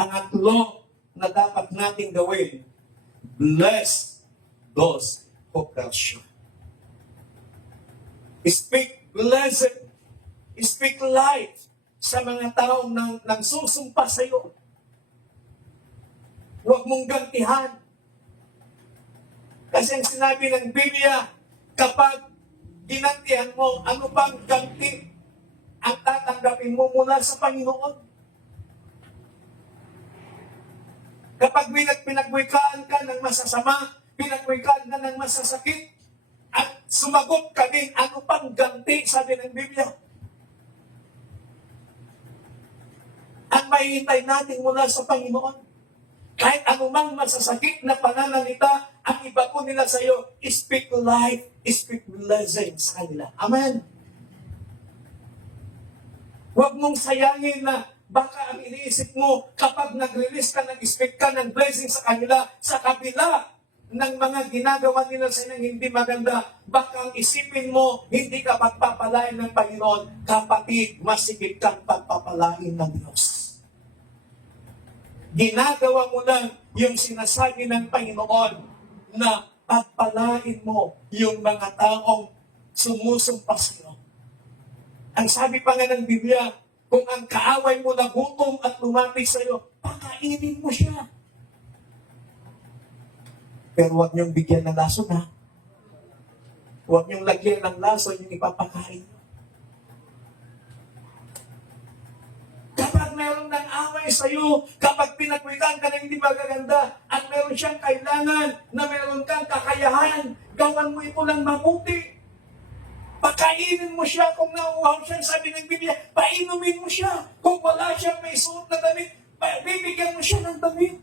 Pangatlo na dapat nating gawin, bless those who curse you. Speak blessing. Speak life sa mga taong nang susumpa sa iyo. Huwag mong gantihan. Kasi ang sinabi ng Biblia, kapag ginantihan mo, ano bang ganti ang tatanggapin mo mula sa Panginoon? Kapag pinagwikaan ka ng masasama, pinagwikaan ka ng masasakit, at sumagot ka din, ano pang ganti, sabi ng Biblia? Ang mahihintay natin mula sa Panginoon, kahit anumang masasakit na pananalita, ang iba ko nila sa iyo, speak life, speak blessing sa kanila. Amen. Huwag mong sayangin na baka ang iniisip mo kapag nag-release ka, nag-speak ka ng blessing sa kanila, sa kabila ng mga ginagawa nila sa inyong hindi maganda, baka ang isipin mo, hindi ka pagpapalain ng Panginoon. Kapatid, masigit kang pagpapalain ng Diyos. Ginagawa mo lang yung sinasabi ng Panginoon na pagpalain mo yung mga taong sumusumpa sa iyo. Ang sabi pa nga ng Biblia, kung ang kaaway mo na gutom at lumapit sa iyo, pakainin mo siya. Pero huwag niyong bigyan ng lason, ha? Huwag niyong lagyan ng lason yung ipapakain niyo. Kapag meron ng away sa iyo, kapag pinagwitan ka ng hindi magaganda, at meron siyang kailangan na meron kang kakayahan, gawan mo ito ng mabuti. Pakainin mo siya kung nauuhaw siya. Sabi ng Biblia, painumin mo siya. Kung wala siyang may suot na damit, bibigyan mo siya ng damit.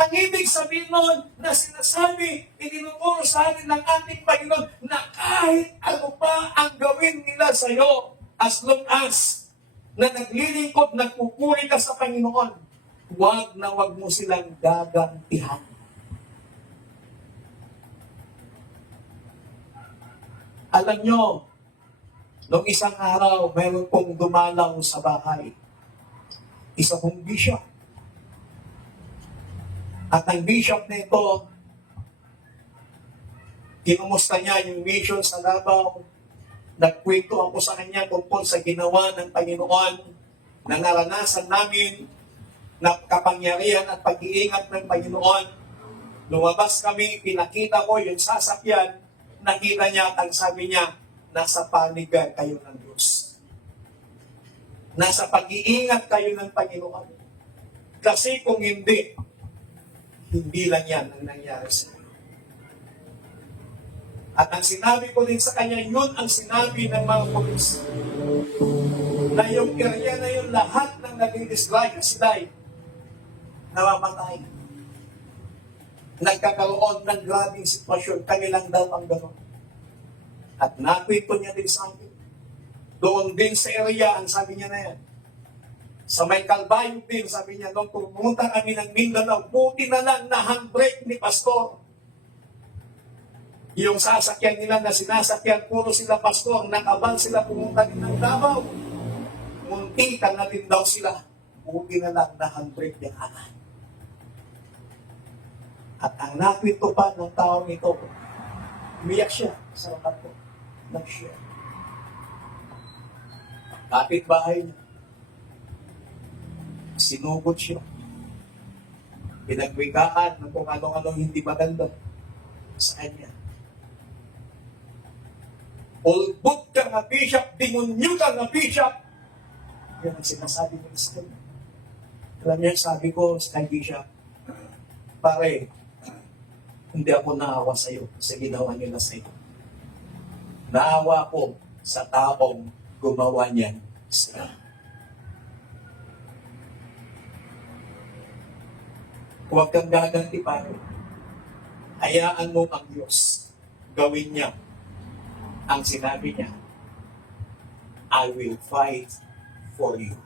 Ang ibig sabihin nun na sinasabi, itinuturo sa atin ng ating Panginoon na kahit ano pa ang gawin nila sa iyo, as long as na naglilingkod, nagpupuri ka sa Panginoon, huwag na huwag mo silang gagantihan. Alam nyo, noong isang araw, mayroon pong dumalaw sa bahay. Isa pong bishop. At ang bishop na ito, kinumusta niya yung mission sa Davao. Nagkwento ako sa kanya tungkol sa ginawa ng Panginoon na naranasan namin na kapangyarihan at pag-iingat ng Panginoon. Lumabas kami, pinakita ko yung sasakyan, nakita niya at ang sabi niya, nasa panigan kayo ng Diyos. Nasa pag-iingat kayo ng Panginoon. Kasi kung hindi, hindi lang yan ang nangyari sa inyo. At ang sinabi ko din sa kanya, yun ang sinabi ng mga pulis. Na yung area na yun, lahat ng naging dislike, namamatay. Nagkakaroon ng grabing sitwasyon, kanilang daw ang gano'n. At nakwento niya din sa akin. Doon din sa area, ang sabi niya na yan. Sa may Calvario din, sabi niya, nung pumunta kami ng Mindanao, buti na lang na handbrake ni Pastor. Yung sasakyan nila na sinasakyan, puro sila pastor, nakabal sila pumunta din ng Davao. Muntikan na din daw sila. Buti na lang na handbrake niya kanan. At ang nakwento pa ng taong ito, umiyak siya sa lakat ko. Nag-share. Kapit bahay niya. Sinugod siya. Pinagwikaan ng kung ano-ano hindi maganda sa kanya. Ulbot ka nga bishop, demonyo ka nga bishop. Yan ang sinasabi niya sa kanya. Alam niya, sabi ko sa bishop, pare, hindi ako naawa sa iyo sa ginawa nila sa iyo. Naawa ko sa taong gumawa niyan sa iyo. Huwag kang gaganti, pare. Hayaan mo ang Diyos. Gawin niya ang sinabi niya, I will fight for you.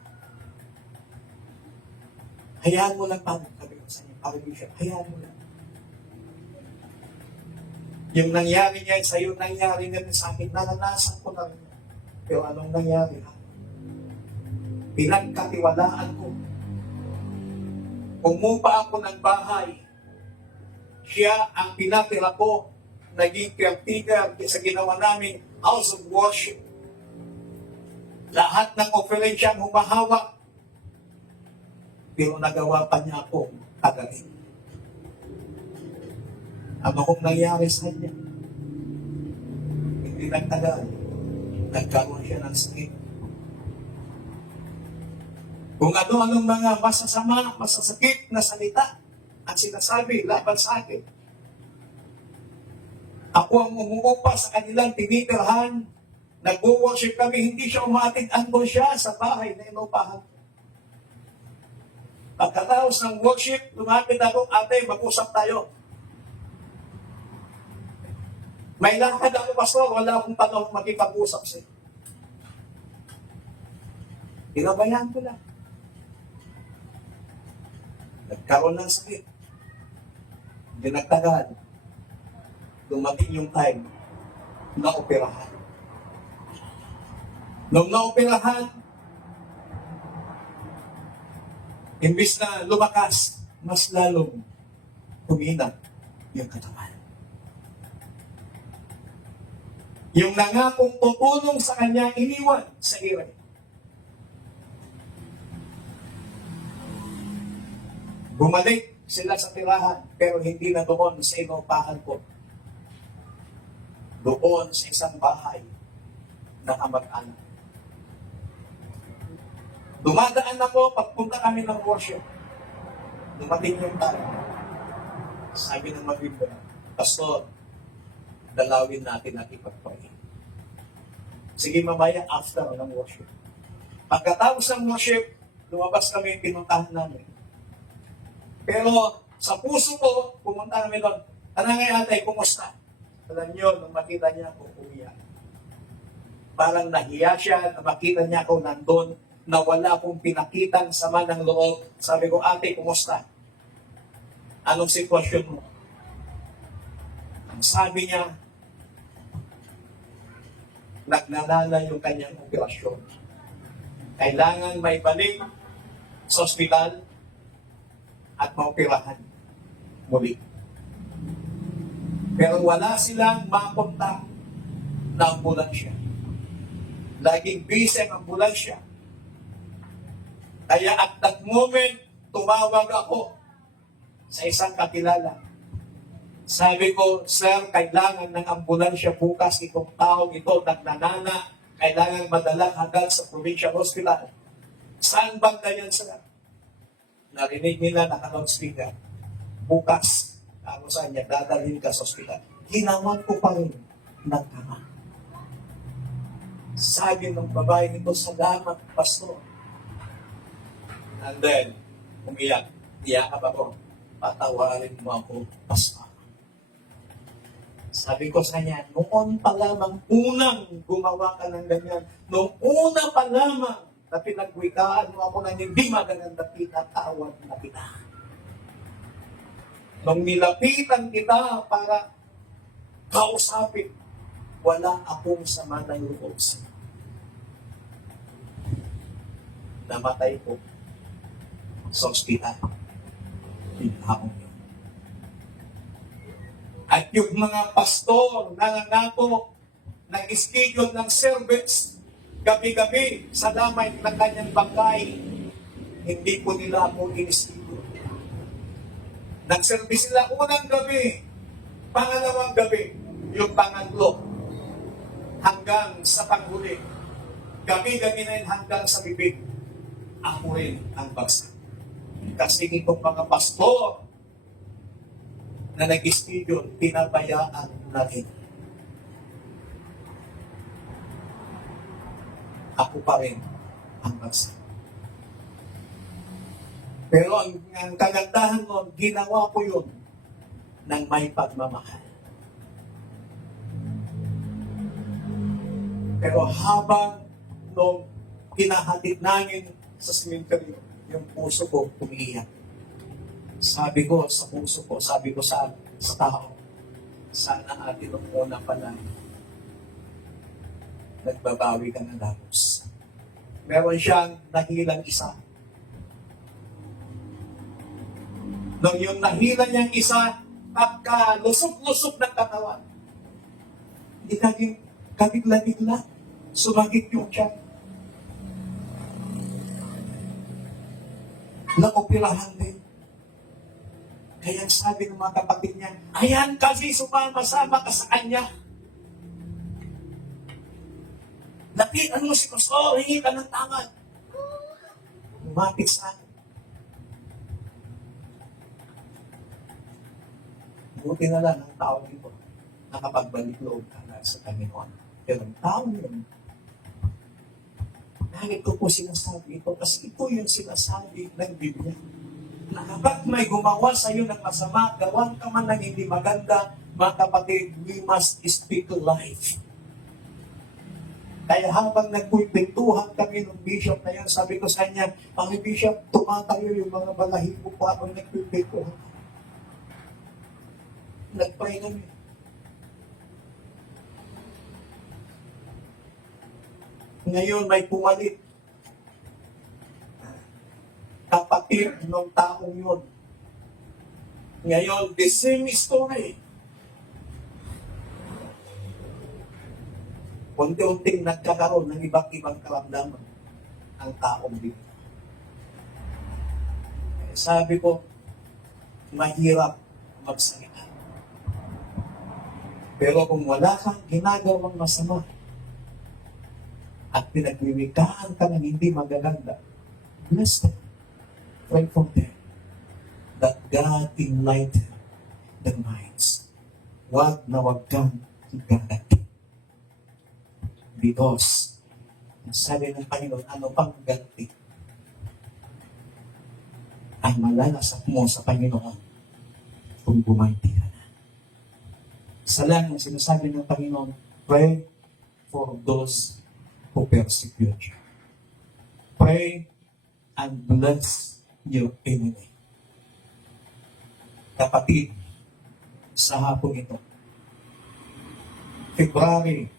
Hayaan mo lang, pare. Sabi ko sa inyo, pare Bishop, hayaan mo lang. Yung nangyari niya sa iyo, nangyari niya sa akin, naranasan ko na rin. Pero anong nangyari? Pinagkatiwalaan ko Umupa ako ng bahay. Siya ang pinatira ko, naging caretaker sa ginawa namin house of worship. Lahat ng offering siya humahawak. Pero nagawa pa niya ako tagalin. Ano kung nangyari sa kanya? Hindi nagtagal. Nagkaroon siya ng sakit. Kung ano-anong mga masasakit na salita ang sinasabi laban sa akin. Ako ang umuupa sa kanilang tinitirhan. Nag-worship kami, hindi siya umatid. Andun siya sa bahay na inupahan. Pagkatapos ng worship, lumapit ako, ate, mag-usap tayo. May lakad ako, pastor, wala akong panahon makipag-usap siya. Pinabayaan ko lang. Nagkaroon ng sakit. Hindi nagtagal. Dumating yung time na operahan. Nung naoperahan, imbis na lumakas, mas lalong humina yung katawan. Yung nangakong tutulong sa kanya, iniwan sa iray. Bumalik sila sa tirahan, pero hindi na doon sa inupahan ko. Doon sa isang bahay na kamag-anak. Dumadaan ako, pagpunta kami ng worship. Dumating yung tayo. Sabi ng mag-ibig, pastor, dalawin natin at ipag-pray. Sige mamaya after ng worship. Pagkatapos ng worship, lumabas kami, pinuntahan namin. Pero sa puso ko, pumunta kami doon. Ano nga ate, kumusta? Alam niyo, nung makita niya ako, umiyak. Parang nahiya siya, na makita niya ako nandun, na wala akong pinakitang sama ng loob. Sabi ko, ate, kumusta? Anong sitwasyon mo? Ang sabi niya, naglalala yung kanyang operasyon. Kailangan may balik sa ospital at maoperahan muli. Pero wala silang mapunta na ambulansya. Laging busy ang ambulansya. Kaya at that moment, tumawag ako sa isang kakilala. Sabi ko, sir, kailangan ng ambulansya bukas itong taong ito, nagnanana, kailangan madala agad sa provincial hospital. Saan banda yan, sir? Narinig nila naka-loudspeaker. Bukas, ako sa niya, dadalhin ka sa ospital. Ginawa ko pa rin ng tama. Sabi ng babae nito, salamat, pastor. And then, umiyak. Iyakap ako. Patawarin mo ako, pastor. Sabi ko sa niya, noon pa lamang unang gumawa ka ng ganyan. Noong una pa lamang na pinagwikaan mo ako na hindi magaganda, pinatawad na kita. Nung nilapitan kita para kausapin, wala akong sama ng loob. Namatay ko sa ospital. Pinahapon yun. At yung mga pastor nangangako ng schedule ng service gabi-gabi sa lamay ng kanyang bangkay, hindi po nila ako in-schedule. Nag-service sila unang gabi, pangalawang gabi, yung pangatlo, hanggang sa panghuli. Gabi-gabi na yun hanggang sa bibig. Ako rin ang bagsak. Kasi itong mga pastor na nag-schedule, pinabayaan na rin. Ako pa rin ang bagsak. Pero ang kagandahan nun, ginawa ko yun ng may pagmamahal. Pero habang nung pinahatid namin sa cemetery, yung puso ko umiiyak. Sabi ko sa puso ko, sabi ko sa tao, sana atin nung una pa lang nagbabawi ka ng dapos. Meron siyang nahilang isa. Nung yung nahila niyang isa, pagka-lusok-lusok ng katawan, hindi naging kabigla-bigla, sumagit yung tiyan. Naoperahan din. Kaya sabi ng mga kapatid niya, ayan kasi sumama-sama ka sa kanya. Lapitan mo si Pastor, hingi ka ng tawad. Lumapit sa akin. Buti na lang ang tao dito, nakapagbalik loob ka na sa Panginoon. Pero ang tao yun, bakit ko po sinasabi ito? Kasi ito yung sinasabi ng Biblia. Na kapag may gumawa sa iyo ng masama, gawan ka man ng hindi maganda, mga kapatid, we must speak life. Kaya habang nagpipintuhan kami ng bishop na yan, sabi ko sa kanya, ang bishop, tumatayo yung mga balahibo po ako nagpipintuhan. Nagpray kami. Ngayon may pumalit. Kapatid ng taong yun. Ngayon, the same story. Unti-unting nagkakaroon ng iba't ibang karamdaman ang taong dito. Sabi ko, mahirap magsalita. Pero kung wala kang ginagawang masama at pinagwiwikaan ka ng hindi magaganda, bless them. Pray for them that God enlighten their minds. Wag na wag kang gaganti. Because, sabi ng Panginoon, ano pang ganti ang malalasak mo sa Panginoon kung gumanti ka na. Isa lang ang sinasabi ng Panginoon, pray for those who persecute you. Pray and bless your enemy. Kapatid, sa hapon ito, February,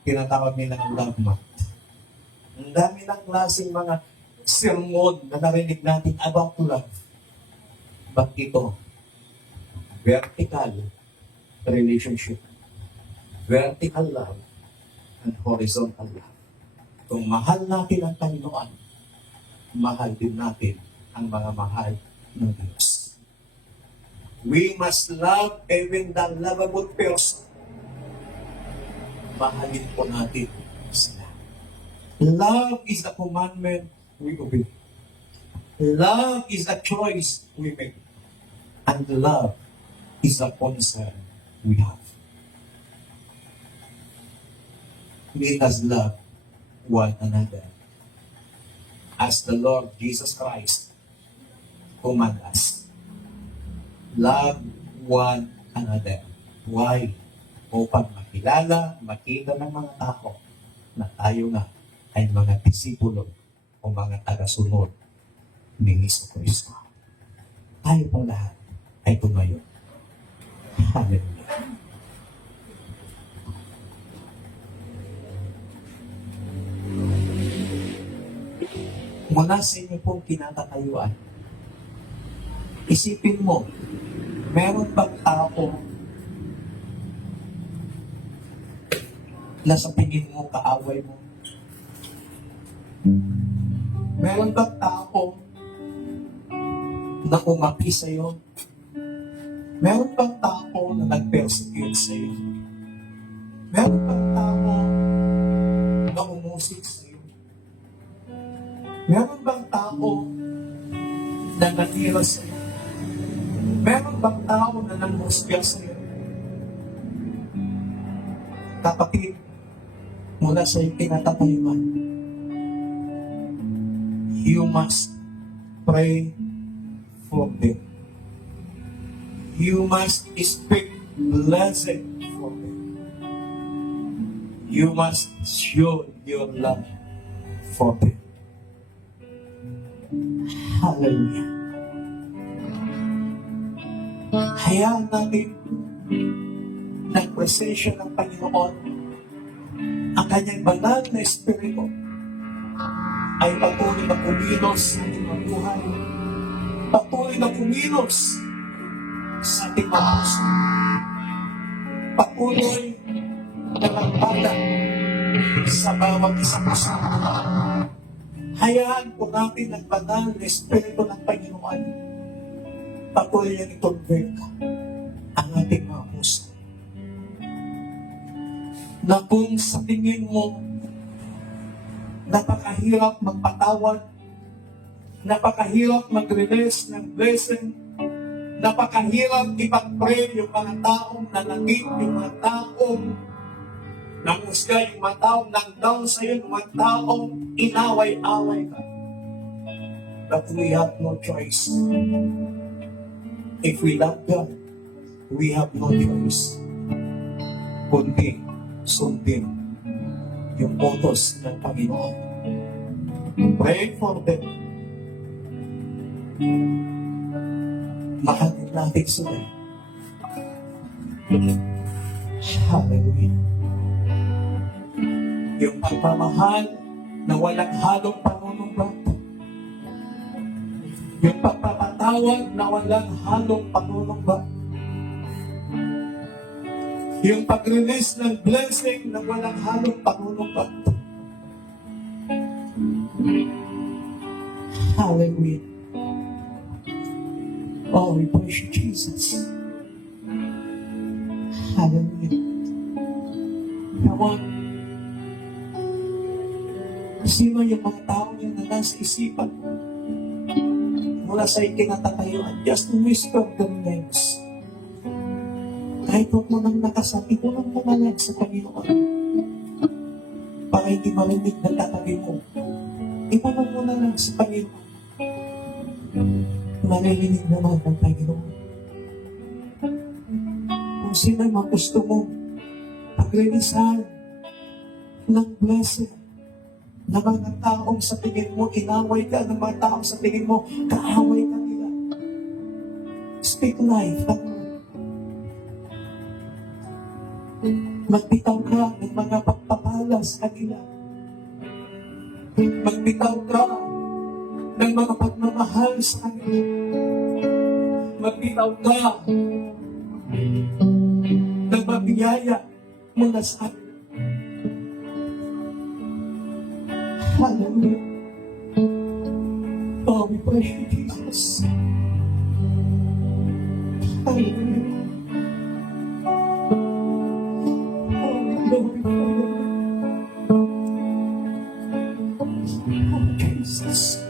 tinatawag nila ng Love Month. Ang dami ng klaseng mga sermon na narinig natin about love. But ito, vertical relationship, vertical love, and horizontal love. Kung mahal natin ang Panginoon, mahal din natin ang mga mahal ng Diyos. We must love even the lovable person. Mahalin po natin sila. Love is the commandment we obey. Love is a choice we make. And love is a concern we have. Let us love one another as the Lord Jesus Christ command us. Love one another. Why? Upang makilala, makita ng mga tao na tayo nga ay mga disipulo o mga tagasunod ni Jesucristo. Tayo pong lahat ay tumayo. Hallelujah. Mula sa inyo pong kinatatayuan, isipin mo, meron bang tao na sa tingin mo kaaway mo? Meron bang tao na umaki sa'yo? Meron bang tao na nag-persecute sa'yo? Meron bang tao na umusik sa'yo? Meron bang tao na natira sa'yo? Meron bang tao na nangmusga sa'yo? Kapatid, mula sa itinatapayuan, you must pray for them. You must speak blessing for them. You must show your love for them. Hallelujah. Hayaan natin ng presensya ng Panginoon, ang kanyang banal na Espiritu ay patuloy na kumilos sa ating mga buhay. Patuloy na kumilos sa ating mga puso. Patuloy na magpala sa bawat isang puso. Hayaan po natin ang banal na Espiritu ng Panginoon. Patuloy yan i-convert ang ating mga puso. Na kung sa tingin mo, napakahirap magpatawad, napakahirap mag-release ng blessing, napakahirap ipag-pray yung mga taong nanangit, yung mga taong nangusga, yung mga taong nang-down sa'yo, yung mga taong inaway-away ka. But we have no choice. If we love God, we have no choice. Kundi sundin yung utos ng Panginoon. Pray for them. Mahalin natin sila. Hallelujah. Yung pagmamahal na walang halong panunumbat. Yung pagpapatawad na walang halong panunumbat. Yung pag-release ng blessing na walang halong panunumbat. Hallelujah. Oh, we praise you, Jesus. Hallelujah. Come on. Sino yung mga tao niya na nasa isipan mo? Mula sa ikinatatayuan, just whisper their names. Kahit huwag mo nang nakasabi, unang manalag sa Panginoon. Para hindi marinig na tatabi mo. Ipunong mo na lang sa Panginoon. Maririnig naman ng Panginoon. Kung sino ang gusto mo, paglilisan ng blessing ng mga taong sa tingin mo, inaway ka, ng mga taong sa tingin mo, kaaway ka nila. Speak life. Magbitaw ka ng mga pagpapala sa kanila. Magbitaw ka ng mga pagmamahal sa kanila. Magbitaw ka ng mabiyaya mula sa kanila. Hallelujah. Oh, we praise you, Jesus. Hallelujah. Oh, we glorify you. Oh, Jesus.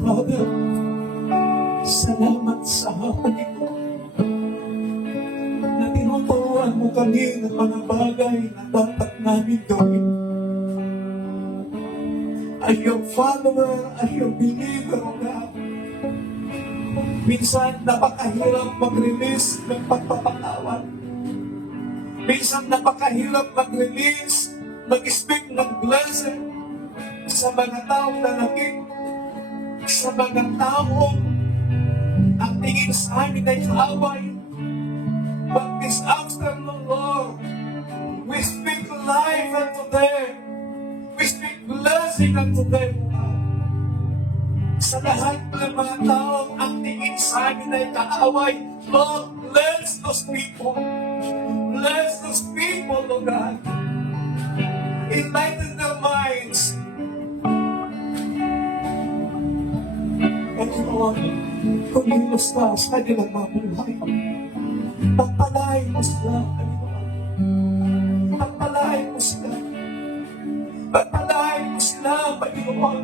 Father, salamat sa hapon ito na tinuturuan mo kami ng mga bagay na dapat namin gawin. As your follower, as your believer, O God, minsan napakahirap mag-release ng pagpapatawad. Minsan napakahirap mag-release, mag-speak ng blessing sa mga taong nanakit, sa mga taong ang tingin sa amin ay kaaway. But this afternoon, Lord, we speak life unto them. We speak blessing unto them, God. Sa lahat ng mga taong ang tingin sa amin ay kaaway, Lord, bless those people. Bless those people, Lord God. Enlighten their minds. Panginoon, kumilos ka sa kanilang mga buhay. Pagpalain mo sila, Panginoon. Pagpalain mo sila. Pagpalain mo sila, Panginoon.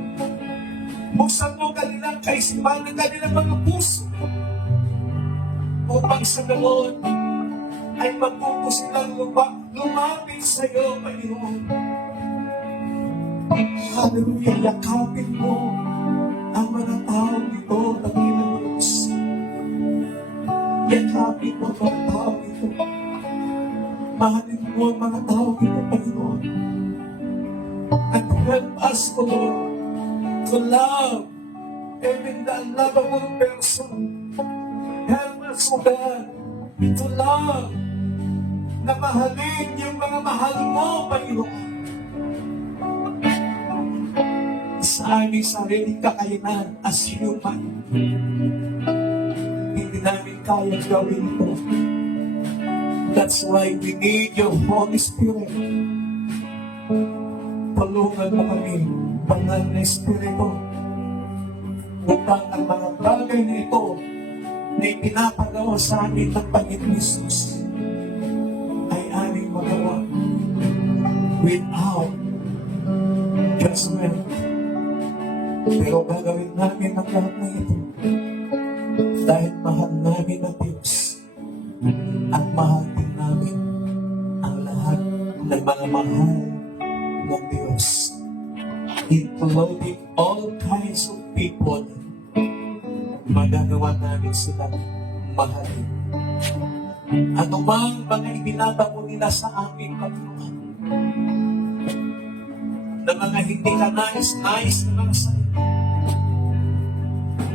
Buksan mo kanilang kaisipan ng kanilang mga puso. Upang sa ganoon ay magpupo silang lumapit sa iyo, Panginoon. Hallelujah, yakapin mo mga tao dito, Panginoon Diyos. Yakapin mo ang mga tao dito. Mahalin mo ang mga tao dito, Panginoon. And help us, O Lord, to love even the unlovable person. Help us, O God, to love na mahalin yung mga mahal mo, Panginoon. Sa aming sariling kakayanan as human, hindi namin kaya gawin ito. That's why we need your Holy Spirit. Tulungan mo kami, Banal na Espiritu, upang ang mga bagay na ito na ipinapagawa sa amin ng Panginoon Jesus ay aming magawa without judgment. Pero gagawin namin ang lahat na ito dahil mahal namin ang Diyos at mahal din namin ang lahat ng mga mahal ng Diyos, including all kinds of people. Magagawa namin silang mahalin. Ano mang mga ibinatamo nila sa aming Panginoon, na mga hindi ka nais na mga salita,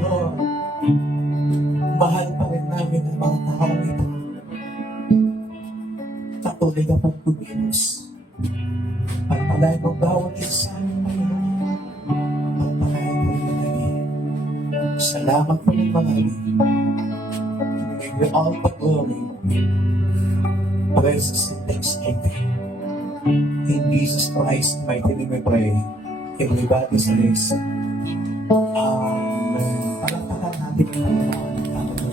Lord, mahal pa rin namin ang mga tao ito. Patuloy ka pagkumilos. Pagpalain mo bawat isa sa aming Panginoon. Pagpalain mo rin namin. Salamat po ng mga amin. Give you all the glory, praises and thanksgiving. In Jesus Christ, mighty name we pray. Everybody says, Amen. Palakpakan natin ang Panginoon.